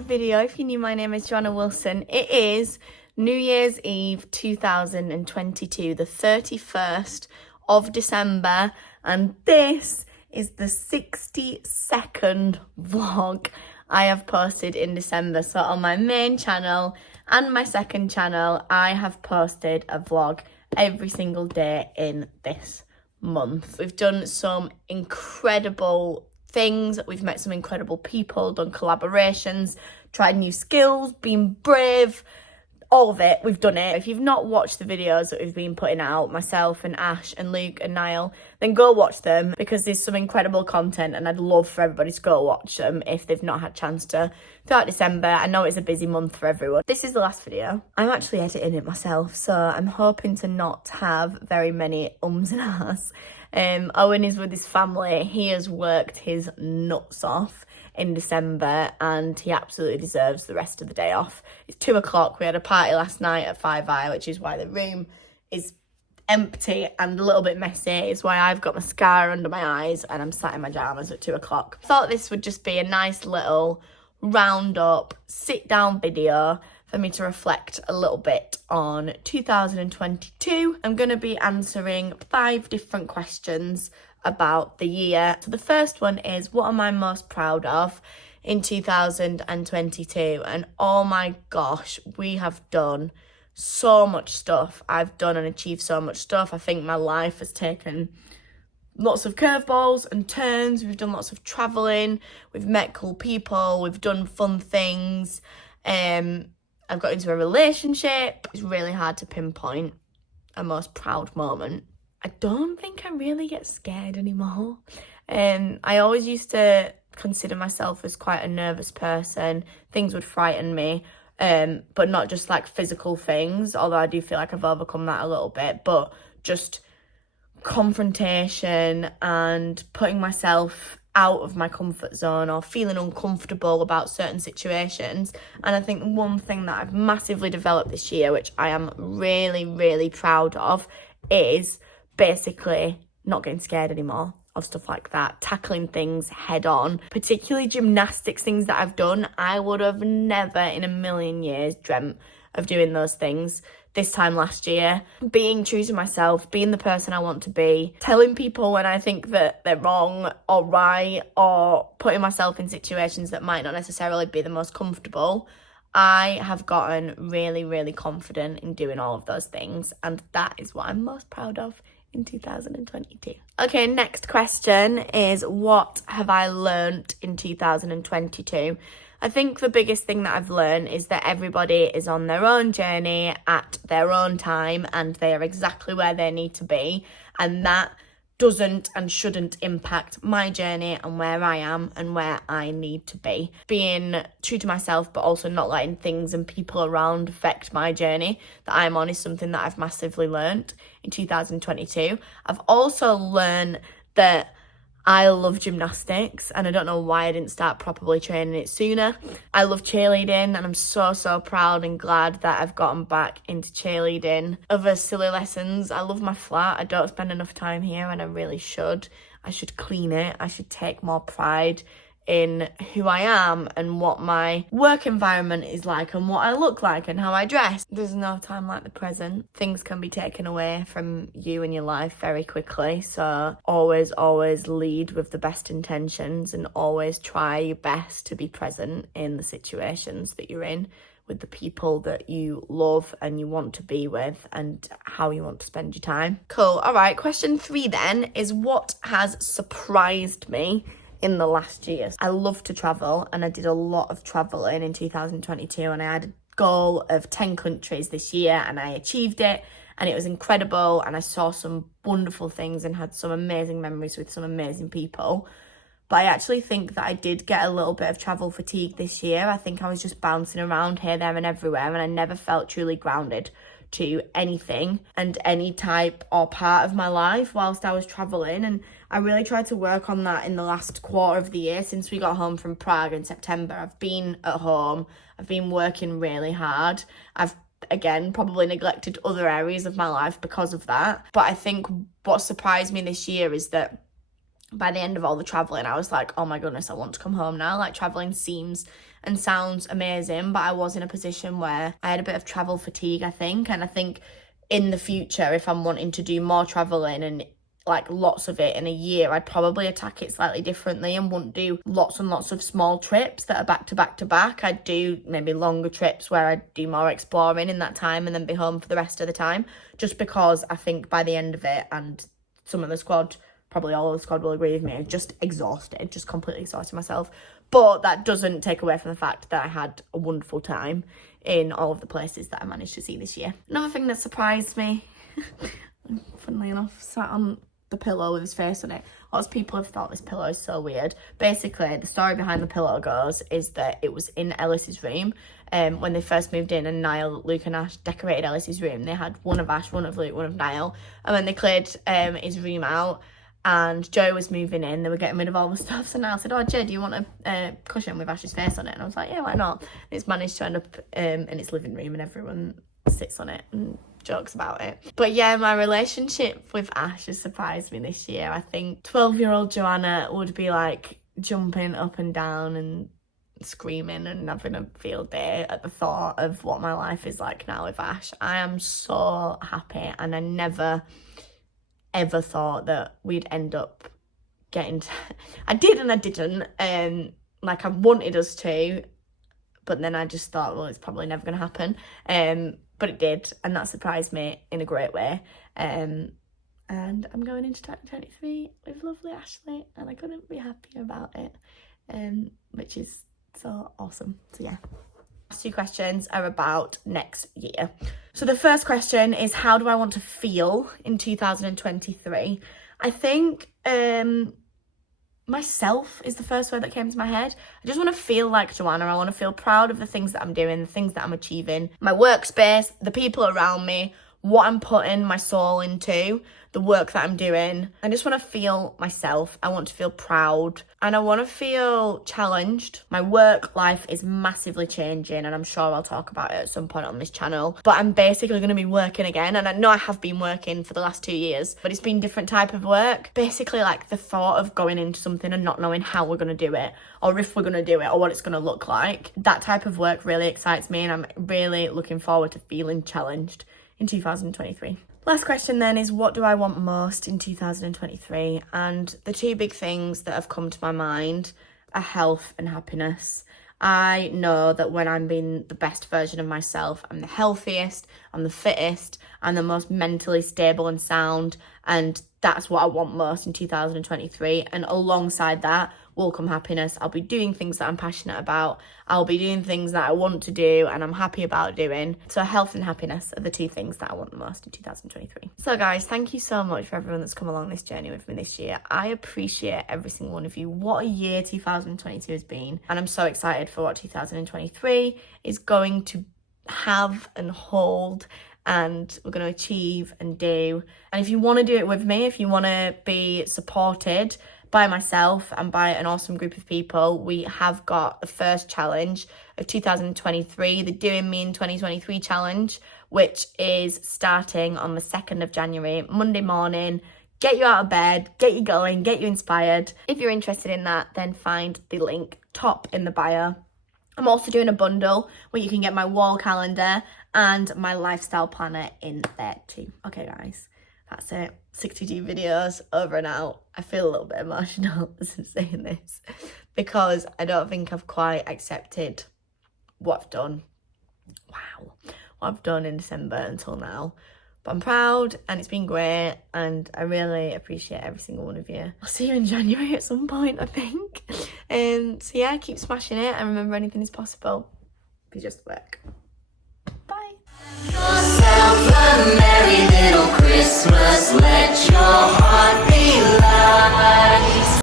another video. If you're new, my name is Joanna Wilson. It is New Year's Eve 2022, the 31st of December, and this is the 62nd vlog I have posted in December. So on my main channel and my second channel, I have posted a vlog every single day in this month. We've done some incredible things, we've met some incredible people, done collaborations, tried new skills, been brave, all of it, we've done it. If you've not watched the videos that we've been putting out, myself and Ash and Luke and Niall, then go watch them because there's some incredible content and I'd love for everybody to go watch them if they've not had a chance to throughout December. I know it's a busy month for everyone. This is the last video. I'm actually editing it myself, so I'm hoping to not have very many ums and ahs. Owen is with his family. He has worked his nuts off in December and he absolutely deserves the rest of the day off. It's 2 o'clock. We had a party last night at 5i, which is why the room is empty and a little bit messy. It's why I've got mascara under my eyes and I'm sat in my pajamas at 2 o'clock. I thought this would just be a nice little round up, sit down video for me to reflect a little bit on 2022. I'm going to be answering 5 different questions about the year. So the first one is, what am I most proud of in 2022? And oh my gosh, we have done so much stuff. I've done and achieved so much stuff. I think my life has taken lots of curveballs and turns. We've done lots of traveling. We've met cool people. We've done fun things. I've got into a relationship. It's really hard to pinpoint a most proud moment. I don't think I really get scared anymore. I always used to consider myself as quite a nervous person. Things would frighten me, but not just like physical things, although I do feel like I've overcome that a little bit, but just confrontation and putting myself out of my comfort zone or feeling uncomfortable about certain situations. And I think one thing that I've massively developed this year, which I am really, really proud of, is basically not getting scared anymore of stuff like that, tackling things head on, particularly gymnastics, things that I've done. I would have never in a million years dreamt of doing those things this time last year. Being true to myself, being the person I want to be, telling people when I think that they're wrong or right, or putting myself in situations that might not necessarily be the most comfortable. I have gotten really, really confident in doing all of those things, and that is what I'm most proud of in 2022. Okay, next question is, what have I learnt in 2022? I think the biggest thing that I've learned is that everybody is on their own journey at their own time and they are exactly where they need to be, and that doesn't and shouldn't impact my journey and where I am and where I need to be. Being true to myself but also not letting things and people around affect my journey that I'm on is something that I've massively learnt in 2022. I've also learned that I love gymnastics and I don't know why I didn't start properly training it sooner. I love cheerleading and I'm so proud and glad that I've gotten back into cheerleading. Other silly lessons, I love my flat. I don't spend enough time here and I really should. I should clean it. I should take more pride in who I am and what my work environment is like and what I look like and how I dress. There's no time like the present. Things can be taken away from you and your life very quickly, so always lead with the best intentions and always try your best to be present in the situations that you're in, with the people that you love and you want to be with and how you want to spend your time. Cool. All right, question 3 then is, what has surprised me in the last year? I love to travel and I did a lot of traveling in 2022 and I had a goal of 10 countries this year and I achieved it and it was incredible and I saw some wonderful things and had some amazing memories with some amazing people. But I actually think that I did get a little bit of travel fatigue this year. I think I was just bouncing around here, there and everywhere and I never felt truly grounded to anything and any type or part of my life whilst I was traveling, and I really tried to work on that in the last quarter of the year. Since we got home from Prague in September, I've been at home, I've been working really hard. I've again probably neglected other areas of my life because of that, but I think what surprised me this year is that by the end of all the traveling, I was like, oh my goodness, I want to come home now. Like, traveling seems and sounds amazing, but I was in a position where I had a bit of travel fatigue, I think. And I think in the future, if I'm wanting to do more traveling and like lots of it in a year, I'd probably attack it slightly differently and wouldn't do lots and lots of small trips that are back to back to back. I'd do maybe longer trips where I'd do more exploring in that time and then be home for the rest of the time, just because I think by the end of it, and some of the squad, probably all of the squad will agree with me, just exhausted, just completely exhausted myself. But that doesn't take away from the fact that I had a wonderful time in all of the places that I managed to see this year. Another thing that surprised me, funnily enough, sat on the pillow with his face on it. Lots of people have thought this pillow is so weird. Basically, the story behind the pillow goes is that it was in Ellis's room when they first moved in, and Niall, Luke and Ash decorated Ellis's room. They had one of Ash, one of Luke, one of Niall, and when they cleared his room out and Joe was moving in, they were getting rid of all the stuff, so Niall said, "Oh, Joe, do you want a cushion with Ash's face on it?" And I was like, "Yeah, why not?" And it's managed to end up in its living room, and everyone sits on it and jokes about it. But yeah, my relationship with Ash has surprised me this year. I think 12-year-old Joanna would be like jumping up and down and screaming and having a field day at the thought of what my life is like now with Ash. I am so happy, and I never ever thought that we'd end up getting to... I did and I didn't, like I wanted us to, but then I just thought, well, it's probably never going to happen. But it did, and that surprised me in a great way. And I'm going into 2023 with lovely Ashley, and I couldn't be happier about it, which is so awesome. So yeah. Last two questions are about next year. So the first question is, how do I want to feel in 2023? I think myself is the first word that came to my head. I just want to feel like Joanna. I want to feel proud of the things that I'm doing, the things that I'm achieving, my workspace, the people around me, what I'm putting my soul into, the work that I'm doing. I just want to feel myself. I want to feel proud, and I want to feel challenged. My work life is massively changing, and I'm sure I'll talk about it at some point on this channel, but I'm basically going to be working again. And I know I have been working for the last 2 years, but it's been different type of work. Basically, like the thought of going into something and not knowing how we're going to do it, or if we're going to do it, or what it's going to look like. That type of work really excites me, and I'm really looking forward to feeling challenged in 2023. Last question then is, what do I want most in 2023? And the two big things that have come to my mind are health and happiness. I know that when I'm being the best version of myself, I'm the healthiest, I'm the fittest, I'm the most mentally stable and sound, and that's what I want most in 2023. And alongside that will come happiness. I'll be doing things that I'm passionate about. I'll be doing things that I want to do and I'm happy about doing. So health and happiness are the two things that I want the most in 2023. So guys, thank you so much for everyone that's come along this journey with me this year. I appreciate every single one of you. What a year 2022 has been. And I'm so excited for what 2023 is going to have and hold, and we're going to achieve and do. And if you want to do it with me, if you want to be supported by myself and by an awesome group of people, we have got the first challenge of 2023, the Doing Me in 2023 challenge, which is starting on the 2nd of January, Monday morning. Get you out of bed, get you going, get you inspired. If you're interested in that, then find the link top in the bio. I'm also doing a bundle where you can get my wall calendar and my lifestyle planner in there too. Okay guys, that's it. 62 videos over and out. I feel a little bit emotional as I'm saying this, because I don't think I've quite accepted what I've done. Wow, what I've done in December until now. But I'm proud, and it's been great, and I really appreciate every single one of you. I'll see you in January at some point, I think. So yeah, keep smashing it, and remember, anything is possible. Be just work. Bye. Yourself a merry little Christmas. Let your heart be light.